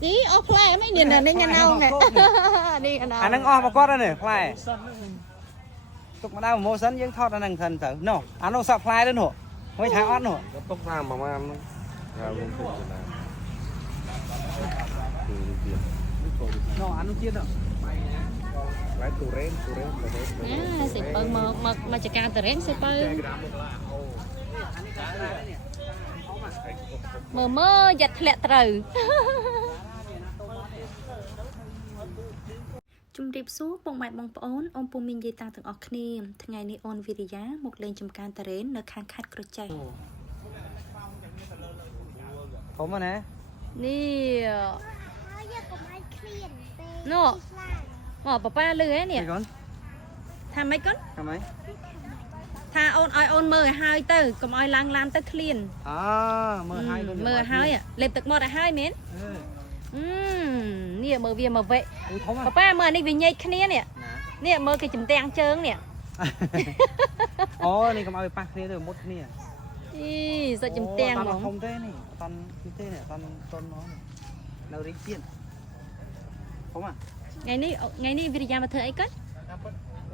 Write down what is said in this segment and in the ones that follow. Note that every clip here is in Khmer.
đi ô play mấy nhìn là đi nghe nào nè đi nghe nào anh đang o mà có đó nè play tục mà đau một sân những thọt anh đang thần thở no anh đâu sợ play đó nổ mấy tháng ót nổ tục ra mà ăn no anh chiên đâu lại tù rén sẽ bơi mà chỉ cả tờ rén sẽ bơi mơ giật lẹ từ ជំរាបសួរបងម៉ែបងប្អូនអូនពូមីងយាយតាទាំងអស់គ្នាថ្ងៃនេះអូនវិរិយាមកលេងចំការតារ៉េននៅខាងខេត្តក្រចេះ ผมอ่ะนะ នេះនោះមកប៉ាលឺហ៎នេះ con ថាម៉េចកូន ทำไม ថាអូនឲ្យអូនមើលឲ្យហើយទៅកុំឲ្យឡើងឡានទៅឃ្លាន อ๋อมือให้luôn មើលឲ្យហើយលេបទឹកមាត់ឲ្យហើយមែននេះមើលវាមកវេ อุ้ยผมอ่ะ ប៉ាមើលនេះវាញែកគ្នានេះនេះមើលគេចំទាំងជើងនេះ อ๋อนี่ก็มาไปปักนี่เลยมุดนี่ អីសាច់ចំទាំង ตอน ហ្មង ผมเต้นี่ตอนพี่เต้เนี่ยตอนต้นน้องเราเรียกเจียนผมอ่ะ ថ្ងៃនេះវិរិយាមកធ្វើអីកូន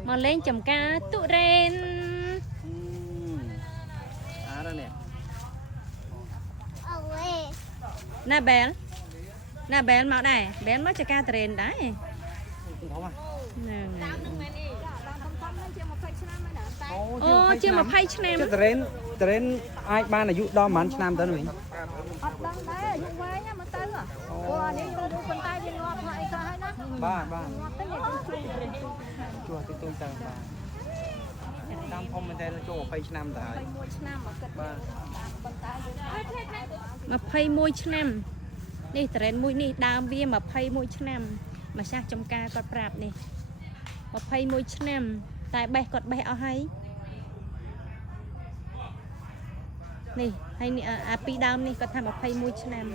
មកលេងចំការទុរេន đó nè ណាបែលមកដែរបែលមកចំការតារ៉េនដែរ ผมอ่ะ ហ្នឹងអូ អូ ជា20ឆ្នាំ តរេនអាចបានអាយុដល់ប៉ុន្មានឆ្នាំទៅវិញ អត់ដឹងដែរអាយុវែងមកទៅព្រោះអានេះយើងดูប៉ុន្តែវាងាប់ហើយអីក៏ហើយណា បាទ ងាប់ទៅយើងជួយ ជួទៅទៅទៅបាទតាមខ្ញុំមែនតែចូល20ឆ្នាំទៅហើយ 21ឆ្នាំមកគិត បាទ ប៉ុន្តែ21ឆ្នាំនេះតារ៉េនមួយនេះដើមវា21ឆ្នាំម្ចាស់ចំការគាត់ប្រាប់នេះ21ឆ្នាំតែបេះគាត់បេះអស់ហើយនេះហើយនេះអាពីដើមនេះគាត់ថា21ឆ្នាំ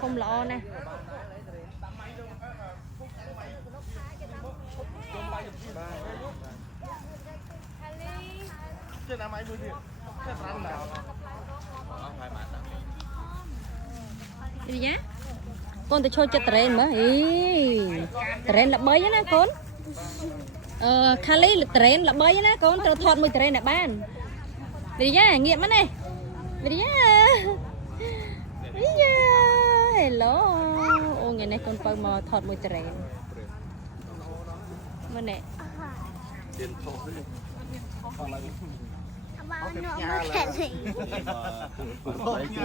ធំល្អណាស់នេះយ៉ាកូនទៅចូលចិត្តតារ៉េនមើលអីតារ៉េនល្បីណាកូនខាលីតារ៉េនល្បីណាកូនត្រូវថតមួយតារ៉េនឲ្យបានវិរិយាងាកមកនេះវិរិយាហេឡូអូថ្ងៃនេះកូនបើមកថតមួយតារ៉េនមើលនេះ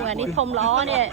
អានេះធំល្អនេះ